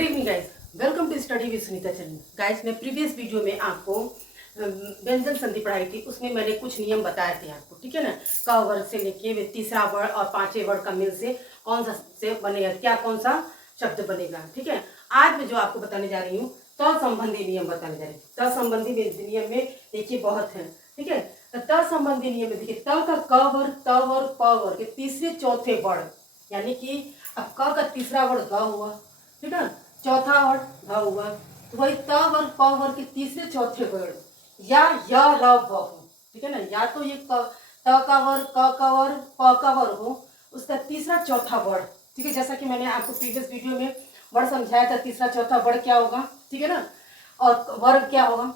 Good evening guys, welcome to study with Sunita Chand. Guys, मैं previous video में आपको व्यंजन संधि पढ़ाई थी, उसमें मैंने कुछ नियम बताए थे आपको, ठीक है ना। क वर्ग से लेके तीसरा वर्ग और पांचवें वर्ग का मिल से कौन सा से बनेगा, क्या कौन सा शब्द बनेगा, ठीक है। आज मैं जो आपको बताने जा रही हूँ त संबंधी नियम बताने जा रही हूँ। त संबंधी नियम में देखिए बहुत है, ठीक है। त संबंधी नियम में देखिए त का क वर्ग, त वर्ग, प वर्ग के तीसरे चौथे वर्ग, यानी कि अब क का तीसरा वर्ग ग हुआ, ठीक है, चौथा वर्ग भ हुआ, तो वही त वर्ग प वर्ग के तीसरे चौथे वर्ग या र व, ठीक है ना। या तो ये त का वर्ग, क का वर्ग, प का वर्ग हो, उसका तीसरा चौथा वर्ग, ठीक है। जैसा कि मैंने आपको प्रीवियस वीडियो में वर्ड समझाया था, तीसरा चौथा वर्ग क्या होगा, ठीक है ना, और वर्ग क्या होगा।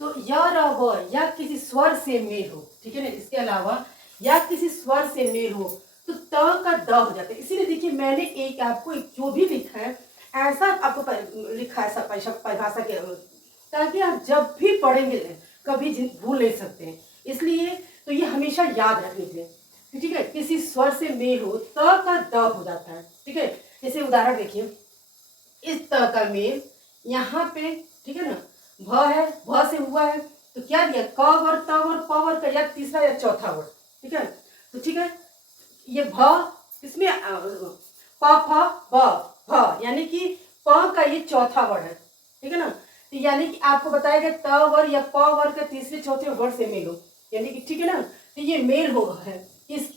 तो य र व या किसी स्वर से मेल हो, ठीक है ना, इसके अलावा या किसी स्वर से मेल हो तो त का द हो जाता है। इसीलिए देखिए मैंने एक आपको जो भी लिखा है ऐसा आपको लिखा है परिभाषा के, ताकि आप जब भी पढ़ेंगे कभी भूल नहीं सकते हैं। इसलिए तो ये हमेशा याद रखने के लिए, ठीक है। किसी स्वर से मेल हो त का द हो जाता है, ठीक है। जैसे उदाहरण देखिए, इस त का मेल यहाँ पे, ठीक है ना, भ है, भ से हुआ है तो क्या दिया, क वर्ग, त वर्ग, प वर्ग का या तीसरा या चौथा वर्ग, ठीक है। तो ठीक है, ये भ इसमें प फ ब भ, यानी कि प का ये चौथा वर्ग है, ठीक है ना। तो यानी कि आपको बताएगा त वर्ग या प वर्ग का तीसरे चौथे वर्ग से मेल हो, यानी कि ठीक है ना। तो ये मेल होगा है इस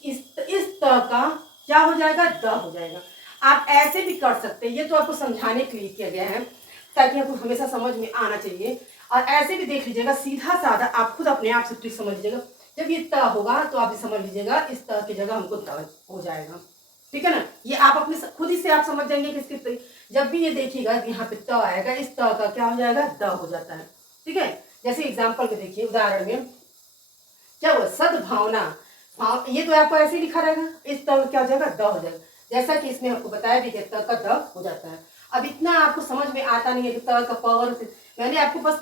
त का क्या हो जाएगा, द हो जाएगा। आप ऐसे भी कर सकते हैं, ये तो आपको समझाने के लिए किया गया है ताकि आपको हमेशा समझ में आना चाहिए। और ऐसे भी देख लीजिएगा, सीधा साधा आप खुद अपने आप से ट्रिक समझ लीजिएगा। जब ये त होगा तो आप समझ लीजिएगा इस त की जगह हमको द हो जाएगा, ठीक है ना। ये आप अपने खुद ही से आप समझ जाएंगे कि इसके जब भी ये देखिएगा यहाँ पे त आएगा, इस त का क्या हो जाएगा, द हो जाता है, ठीक है। जैसे एग्जाम्पल में देखिए, उदाहरण में क्या हुआ, सद्भावना, ये तो आपको ऐसे ही लिखा रहेगा, इस त क्या हो जाएगा, द हो जाएगा। जैसा कि इसमें आपको बताया भी कि त का द हो जाता है। अब इतना आपको समझ में आता नहीं है कि त का पावर से, मैंने आपको बस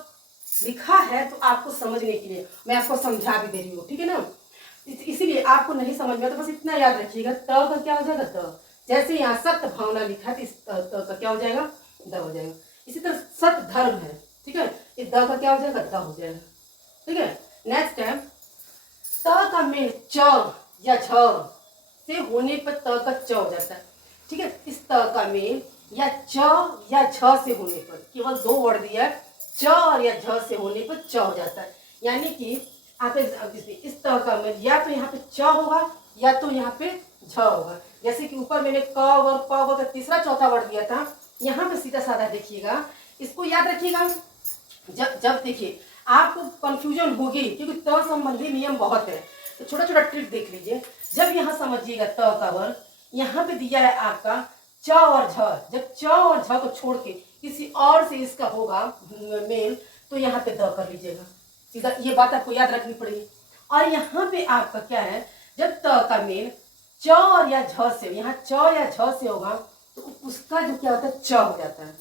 लिखा है तो आपको समझने के लिए मैं आपको समझा भी दे रही हूँ, ठीक है ना। इसीलिए आपको नहीं समझ में तो बस इतना याद रखिएगा, त का क्या हो जाएगा, द। जैसे यहाँ सत्य भावना लिखा है तो इस त का क्या हो जाएगा, द हो जाएगा। इसी तरह सत्य धर्म है, ठीक है, इस द का क्या हो जाएगा, द हो जाएगा, ठीक है। नेक्स्ट है, त का मेल च या झ से होने पर त का च हो जाता है, ठीक है। इस त का मेल या च या झ से होने पर, केवल दो वर्ड दिया है, च और या झ से होने पर च हो जाता है। यानी कि आप इस त का मेल या तो यहाँ पे च होगा या तो यहाँ पे झ होगा। जैसे कि ऊपर मैंने क वर्ग, प वर्ग का तीसरा चौथा वर्ड दिया था, यहाँ पे सीधा साधा देखिएगा, इसको याद रखिएगा। जब देखिए आपको कंफ्यूजन होगी क्योंकि त संबंधी नियम बहुत है, तो छोटा छोटा ट्रिक देख लीजिए। जब यहाँ समझिएगा त का वर्ग, यहाँ पे दिया है आपका च और झ, जब च और झ को छोड़ के किसी और से इसका होगा मेल तो यहाँ पे द कर लीजिएगा, सीधा ये बात आपको याद रखनी पड़ेगी। और यहाँ पे आपका क्या है, जब त का मेल च और या झ से, यहाँ च या झ से होगा तो उसका जो क्या होता है, च हो जाता है,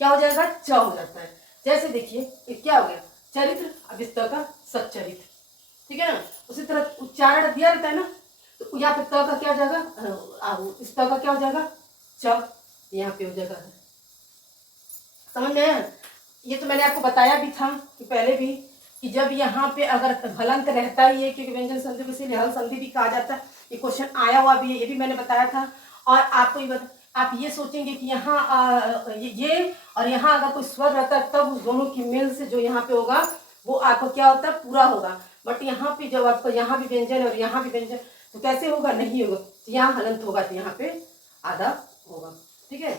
क्या हो जाएगा, च हो जाता है। जैसे देखिए ये क्या हो गया, चरित्र, अब इस त का सच्चरित्र, ठीक है ना। उसी तरह उच्चारण दिया रहता है ना, तो यहाँ पे त का क्या हो जाएगा, इस त का क्या हो जाएगा, च, यहाँ पे हो जाएगा। समझ में आया। ये तो मैंने आपको बताया भी था कि पहले भी, कि जब यहाँ पे अगर हलंत रहता ही है, क्योंकि व्यंजन संधि को इसीलिए हल संधि भी कहा जाता है, ये क्वेश्चन आया हुआ भी है, ये भी मैंने बताया था। और आपको ये आप ये सोचेंगे कि यहाँ ये और यहाँ अगर कोई स्वर रहता है तब उस दोनों की मेल से जो यहाँ पे होगा वो आपको क्या होता है, पूरा होगा। बट यहाँ पे जब आपको यहाँ भी व्यंजन और यहाँ भी व्यंजन, तो कैसे होगा, नहीं होगा। तो यहाँ हलंत होगा तो यहाँ पे आधा होगा, ठीक है।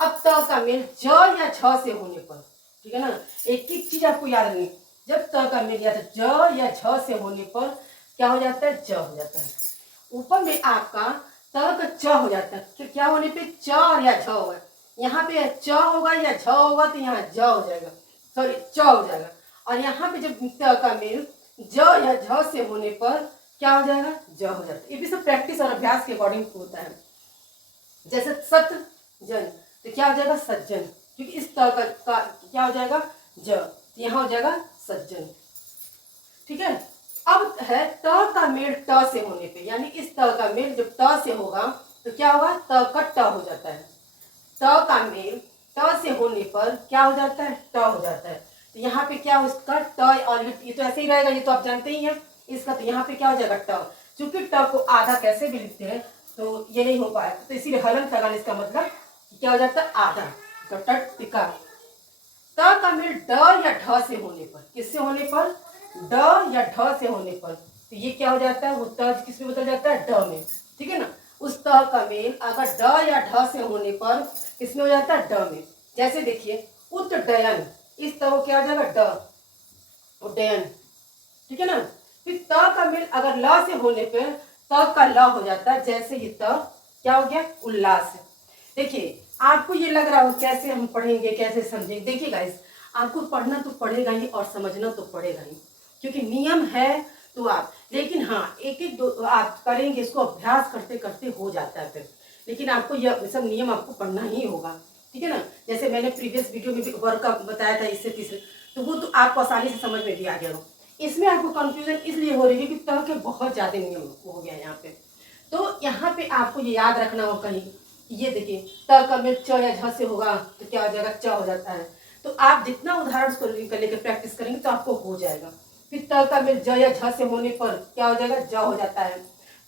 अब त का मेल ज या छ से होने पर, ठीक है ना, एक एक चीज आपको याद रखनी, जब त का मेल या तो ज या झ से होने पर क्या हो जाता है, ज हो जाता है। ऊपर में आपका त का च हो जाता है, क्या होने पे, च और या झ होगा। यहाँ पे च होगा या झ होगा तो यहाँ ज हो जाएगा, सॉरी च हो जाएगा। और यहाँ पे जब त का मेल ज या झ से होने पर क्या हो जाएगा, ज हो जाता है। ये भी सब प्रैक्टिस और अभ्यास के अकॉर्डिंग होता है। जैसे सत जन तो क्या हो जाएगा, सज्जन, क्योंकि इस त का क्या हो जाएगा, ज, तो यहाँ हो जाएगा सज्जन, ठीक है। अब है त का मेल ट से होने पे, यानी इस त का मेल जब त से होगा तो क्या होगा, त का ट हो जाता है। त का मेल ट से होने पर क्या हो जाता है, ट हो जाता है। तो यहाँ पे क्या हो इसका ट, और ये तो ऐसे ही रहेगा, ये तो आप जानते ही हैं इसका। तो यहाँ पे क्या हो जाएगा ट, चूंकि ट को आधा कैसे भी लिखते हैं तो ये नहीं हो पाएगा, तो इसीलिए हलंत लगाने इसका मतलब क्या हो जाता है, आधा। तो टिका त का मेल ड या ढ से होने पर, किससे होने पर, ड या ढ से होने पर, तो ये क्या हो जाता है, वो त किस में बदल जाता है, ड में। ठीक है ना, उस त का मेल अगर ड या ढ से होने पर किसमें हो जाता है, ड में। जैसे देखिए उद्डयन, इस त को क्या हो जाएगा, ड, उड्डयन। ठीक है ना। फिर त का मेल अगर ल से होने पे त का ल हो जाता है, जैसे ही त क्या हो गया, उल्लास। देखिए आपको ये लग रहा हो कैसे हम पढ़ेंगे, कैसे समझेंगे। देखिए गाइस, आपको पढ़ना तो पड़ेगा ही और समझना तो पड़ेगा ही, क्योंकि नियम है तो आप, लेकिन हाँ एक एक दो आप करेंगे, इसको अभ्यास करते करते हो जाता है फिर। लेकिन आपको यह सब नियम आपको पढ़ना ही होगा। ठीक है ना। जैसे मैंने प्रीवियस वीडियो में भी वर्क बताया था इससे तीसरे, तो वो तो आपको आसानी से समझ में भी आ गया हो। इसमें आपको कंफ्यूजन इसलिए हो रही है कि त के बहुत ज्यादा नियम हो गया यहाँ पे। तो यहाँ पे आपको ये याद रखना हो कहीं, ये देखिए त का मेल च या झ से होगा तो क्या हो जाएगा, च हो जाता है। तो आप जितना उदाहरण को लेकर प्रैक्टिस करेंगे तो आपको हो जाएगा। फिर त का मेल ज या झ से होने पर क्या हो जाएगा, ज हो जाता है।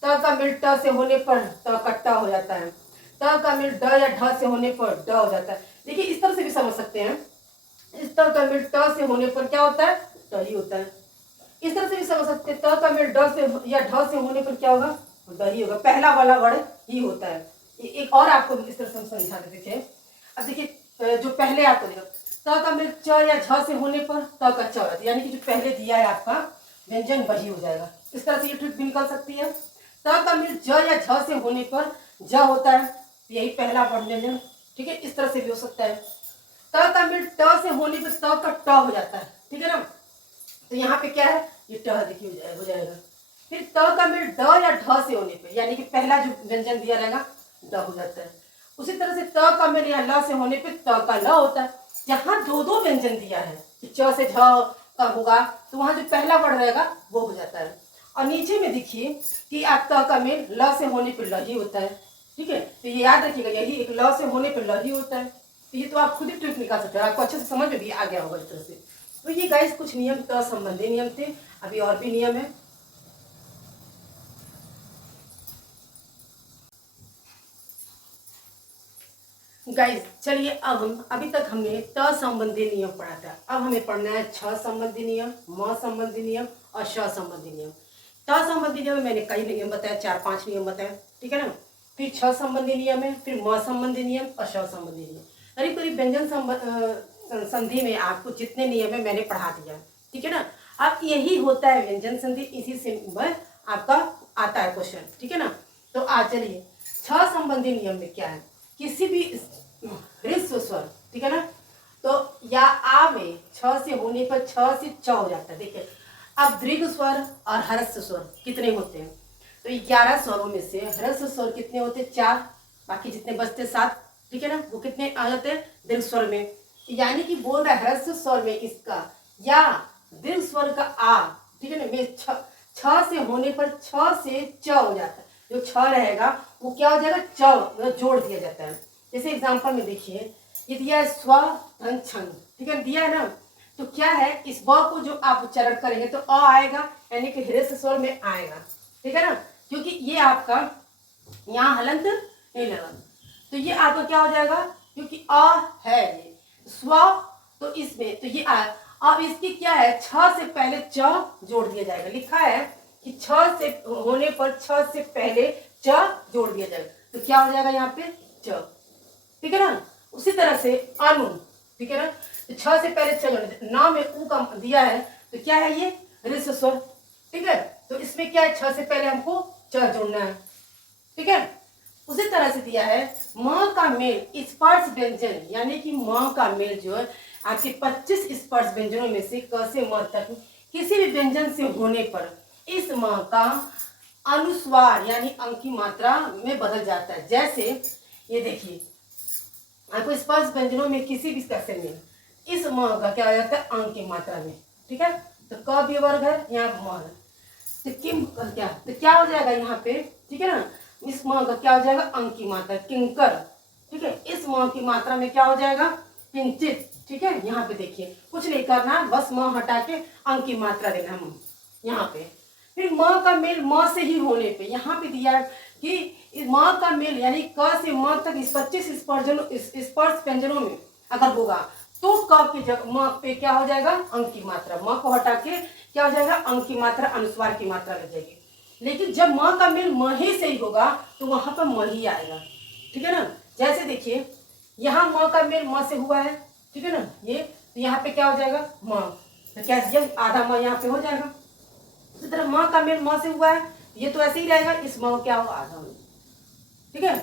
त का मेल ट से होने पर त का ट हो जाता है। त का मेल ड या ढ से होने पर ड हो जाता है। देखिए इस तरह से भी समझ सकते हैं, इस त का मेल ट से होने पर क्या होता है, ट ही होता है। इस तरह से भी समझ सकते हैं, त का मेल ड से या ढ से होने पर क्या होगा, ड ही होगा, पहला वाला वर्ड ही होता है। एक और आपको इस तरह से समझा देते देखिए। अब देखिए जो पहले आपको देखो त का मेल च या झ से होने पर त का च होता है, यानी कि जो पहले दिया है आपका व्यंजन वही हो जाएगा। इस तरह से ये ट्रिक भी निकल सकती है। त का मेल ज या झ से होने पर ज होता है, तो यही पहला वर्ण व्यंजन। ठीक है, इस तरह से भी हो सकता है। त का मेल ट से होने पर त का ट हो जाता है। ठीक है ना, तो यहाँ पे क्या है, ये ट देखिए हो जाएगा। फिर त का मेल ड या ढ से होने पे, यानी कि पहला जो व्यंजन दिया रहेगा ड हो जाता है। उसी तरह से त का मेल या ल से होने पे त का ल होता है। जहाँ दो दो व्यंजन दिया है कि च से झ का होगा, तो वहां जो पहला वर्ण रहेगा वो हो जाता है। और नीचे में देखिए कि आप त का मेल ल से होने पर ल ही होता है। ठीक है, तो ये याद रखिएगा, यही एक ल से होने पर ल ही होता है। तो ये तो आप खुद ही ट्रिक निकाल सकते हैं, आपको अच्छे से समझ में भी आ गया होगा इस तरह से। तो ये गाइस कुछ नियम त संबंधी नियम थे, अभी और भी नियम है। गाइस चलिए, अब हम अभी तक हमने त संबंधी नियम पढ़ा था, अब हमें पढ़ना है छ संबंधी नियम, म संबंधी नियम और श संबंधी नियम। त संबंधी नियम में मैंने कई नियम बताया, 4-5 नियम बताए। ठीक है ना। फिर छ संबंधी नियम है, फिर म संबंधी नियम और श संबंधी नियम। करीब करीब व्यंजन संधि में आपको जितने नियम है मैंने पढ़ा दिया। ठीक है ना। अब यही होता है व्यंजन संधि, इसी से आपका आता है क्वेश्चन। ठीक है ना। तो आज चलिए छ संबंधी नियम में क्या है, किसी भी ह्रस्व स्वर, ठीक है ना, तो या आ में छ से होने पर छ से च हो जाता है। देखिए अब दीर्घ स्वर और ह्रस्व स्वर कितने होते हैं, तो 11 स्वरों में से ह्रस्व स्वर कितने होते हैं, 4, बाकी जितने बचते 7। ठीक है ना, वो कितने आ जाते हैं, दीर्घ स्वर में। यानी कि बोल रहा है ह्रस्व स्वर में इसका या दीर्घ स्वर का आ, ठीक है ना, में छ से होने पर छ से च हो जाता है। जो छ रहेगा वो क्या हो जाएगा, च जोड़ दिया जाता है। जैसे एग्जांपल में देखिए, ये दिया है स्व धन छंद, ठीक है, दिया है ना। तो क्या है, इस व को जो आप उच्चारण करेंगे तो अ आएगा, यानी कि ह्रस्व स्वर में आएगा। ठीक है ना, क्योंकि ये आपका यहाँ हलंत नहीं लगा, तो ये आपका क्या हो जाएगा, क्योंकि अ है ये स्व, तो इसमें तो ये आ। अब इसकी क्या है, छ से पहले च जोड़ दिया जाएगा। लिखा है कि छ से होने पर छ से पहले च जोड़ दिया जाएगा, तो क्या हो जाएगा यहाँ पे च। ठीक है ना। उसी तरह से अनु, ठीक है ना, तो छ से पहले च जोड़, ना में उ का दिया है, तो क्या है ये ह्रस्व स्वर। ठीक है, तो इसमें क्या है, छ से पहले हमको च जोड़ना है। ठीक है। उसी तरह से दिया है म का मेल स्पर्श व्यंजन, यानी कि म का मेल जो है आपके 25 स्पर्श व्यंजनों में से क से म तक किसी भी व्यंजन से होने पर इस म का अनुस्वार यानी अंक की मात्रा में बदल जाता है। जैसे ये देखिए, आपको स्पर्श व्यंजनों में किसी भी सेक्शन में इस म का क्या हो जाता है, अंक की मात्रा में। ठीक है, तो क भी वर्ग है, यहाँ म है, तो किम क्या, तो क्या हो जाएगा यहाँ पे, ठीक है ना, इस म का क्या हो जाएगा, अंक की मात्रा किंकर। ठीक है, इस म की मात्रा में क्या हो जाएगा, किंचित, ठीक है। यहाँ पे देखिए कुछ नहीं करना, बस म हटा के अंक की मात्रा देना है यहाँ पे। फिर म का मेल म से ही होने पे यहाँ पे दिया है कि म का मेल यानी क से म तक इस 25 स्पर्श व्यंजनों में अगर होगा तो क की जगह म पे क्या हो जाएगा, अंक की मात्रा। म को हटा के क्या हो जाएगा, अंक की मात्रा, अनुस्वार की मात्रा लग जाएगी। लेकिन जब म का मेल म ही से ही होगा तो वहां पर म ही आएगा, ठीक है ना। जैसे देखिए यहाँ म का मेल म से हुआ है, ठीक है ना, ये तो यहाँ पे क्या हो जाएगा, म, तो क्या जब आधा म यहाँ पे हो जाएगा। इसी तरह म का मेल म से हुआ है, ये तो ऐसे ही रहेगा, इस म क्या होगा, आधा म, ठीक है।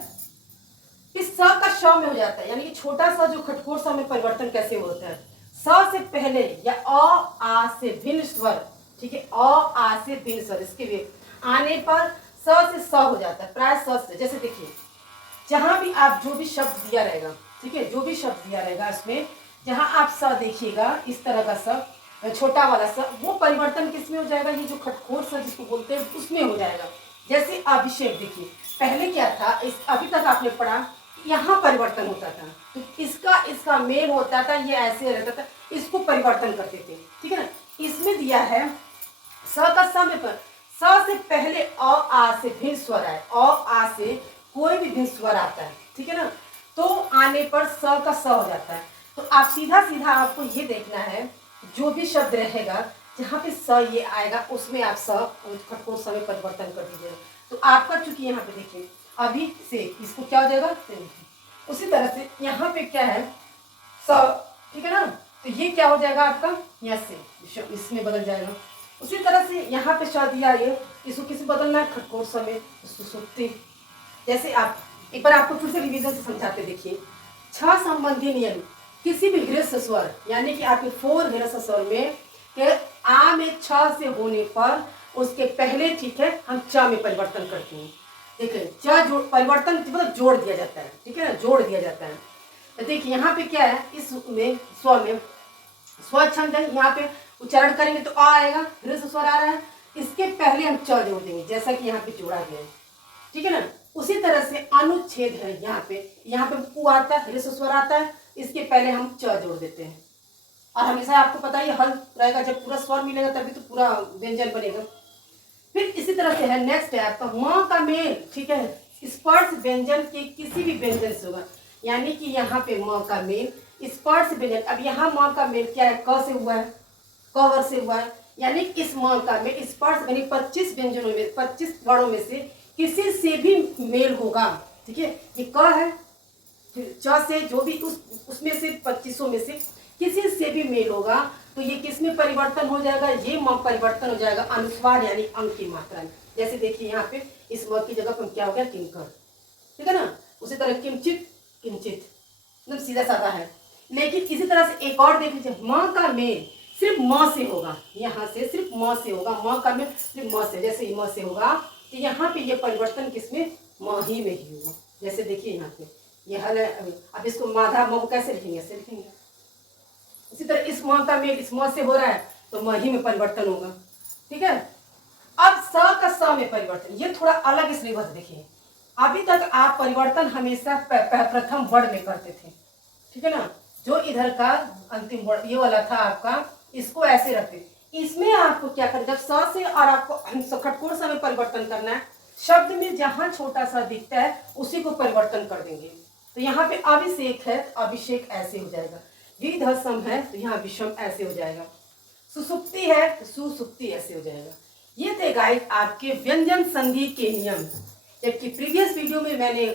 इस स का श में हो जाता है, यानी कि छोटा सा जो खटखोर सा में परिवर्तन कैसे होता है, स से पहले या अ आ से भिन्न स्वर, ठीक है, अ आ से भिन्न स्वर इसके भी आने पर स से स हो जाता है, प्राय स से। जैसे देखिए जहां भी आप जो भी शब्द दिया रहेगा, ठीक है, जो भी शब्द दिया रहेगा इसमें जहां आप स देखिएगा इस तरह का स, छोटा वाला स, वो परिवर्तन किसमें हो जाएगा, ये जो खटखोर स जिसको बोलते हैं उसमें हो जाएगा। जैसे अभिषेक देखिए पहले क्या था, इस अभी तक आपने पढ़ा यहाँ परिवर्तन होता था, तो इसका इसका मेल होता था, ये ऐसे रहता था, इसको परिवर्तन करते थे, ठीक है ना। इसमें दिया है स का स में पर स से पहले अ आ से भिन्न स्वर आए, अ आ से कोई भी भिन्न स्वर आता है, ठीक है ना, तो आने पर स का स हो जाता है। तो आप सीधा सीधा आपको ये देखना है, जो भी शब्द रहेगा जहाँ पे स ये आएगा उसमें आप स खटखोर स में परिवर्तन कर दीजिएगा। तो आपका चूंकि यहाँ पे देखिए अभी से इसको क्या हो जाएगा, उसी तरह से यहाँ पे क्या है स, ठीक है ना, तो ये क्या हो जाएगा आपका यस से, इसमें बदल जाएगा। उसी तरह से यहाँ पे श दिया, ये इसको किसी बदलना है, खटखोर स में सुसुप्ति। जैसे आप एक बार आपको फिर से रिवीजन से समझाते देखिए, छ संबंधी नियम किसी भी गृहस्थ स्वर यानी कि आपके 4 गृहस्थ स्वर में के आ में छ से होने पर उसके पहले, ठीक है, हम च में परिवर्तन करते हैं। देखिए च जोड़ परिवर्तन मतलब जोड़ दिया जाता है, ठीक है ना, जोड़ दिया जाता है। तो देखिए यहाँ पे क्या है, इस में स्व में स्वच्छंद है, यहाँ पे उच्चारण करेंगे तो आ आएगा, गृहस्थ स्वर आ रहा है, इसके पहले हम च जोड़ देंगे जैसा कि यहाँ पे जोड़ा गया है, ठीक है ना। उसी तरह से अनुच्छेद है, यहाँ पे उ आता है, गृहस्थ स्वर आता है, इसके पहले हम च जोड़ देते हैं। और हमेशा आपको पता ही हल रहेगा, जब पूरा स्वर मिलेगा तभी तो पूरा व्यंजन बनेगा। फिर इसी तरह से है, नेक्स्ट है आपका म का मेल, ठीक है, स्पर्श व्यंजन के किसी भी व्यंजन से होगा, यानी कि यहाँ पे म का मेल स्पर्श व्यंजन, अब यहाँ म का मेल क्या है, क से हुआ है, क वर्ग से हुआ है, यानी इस म का मेल स्पर्श यानी 25 व्यंजनों में 25 वर्णों में से किसी से भी मेल होगा, ठीक है। ये क है, फिर च से जो भी उसमें से 25 में से किसी से भी मेल होगा तो ये किस में परिवर्तन हो जाएगा, ये म परिवर्तन हो जाएगा अनुस्वार यानी अंक की मात्रा में। जैसे देखिए यहाँ पे इस म की जगह पर क्या हो गया, किंकर, ठीक है ना। उसी तरह किंचित, किंचित मतलब सीधा साधा है। लेकिन इसी तरह से एक और देख लीजिए, म का मेल सिर्फ म से होगा, यहाँ से सिर्फ म से होगा, म का मेल सिर्फ म से, जैसे म से होगा तो यहाँ पे ये परिवर्तन किसमें, म ही में ही होगा। जैसे देखिए यहाँ पे ये हल है, अब इसको माधा म कैसे लिखेंगे, ऐसे लिखेंगे। इसी तरह इस म का मेल इस म से हो रहा है तो म ही में परिवर्तन होगा, ठीक है। अब स का स में परिवर्तन, ये थोड़ा अलग इसलिए बात देखिए, अभी तक आप परिवर्तन हमेशा प्रथम वर्ण में करते थे, ठीक है ना, जो इधर का अंतिम वर्ण ये वाला था आपका, इसको ऐसे रखते। इसमें आपको क्या करना, जब स से और आपको खटखोर स में परिवर्तन करना है, शब्द में जहां छोटा सा दिखता है उसी को परिवर्तन कर देंगे। तो यहाँ पे अभिषेक है तो अभिषेक ऐसे हो जाएगा, विधसम है तो यहाँ विषम ऐसे हो जाएगा, सुसुप्ति है तो सुसुप्ति ऐसे हो जाएगा। ये थे गाइस आपके व्यंजन संधि के नियम। जबकि प्रीवियस वीडियो में मैंने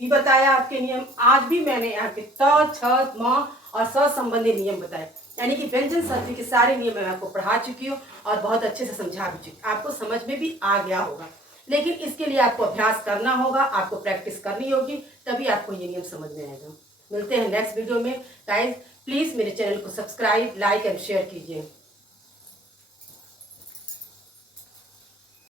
भी बताया आपके नियम, आज भी मैंने आपके त, छ, म और स संबंधी नियम बताए, यानी कि व्यंजन संधि के सारे नियम मैं आपको पढ़ा चुकी हूँ और बहुत अच्छे से समझा भी चुकी, आपको समझ में भी आ गया होगा। लेकिन इसके लिए आपको अभ्यास करना होगा, आपको प्रैक्टिस करनी होगी, तभी आपको ये नियम समझ में आएगा। मिलते हैं नेक्स्ट वीडियो में। गाइज प्लीज मेरे चैनल को सब्सक्राइब, लाइक एंड शेयर कीजिए।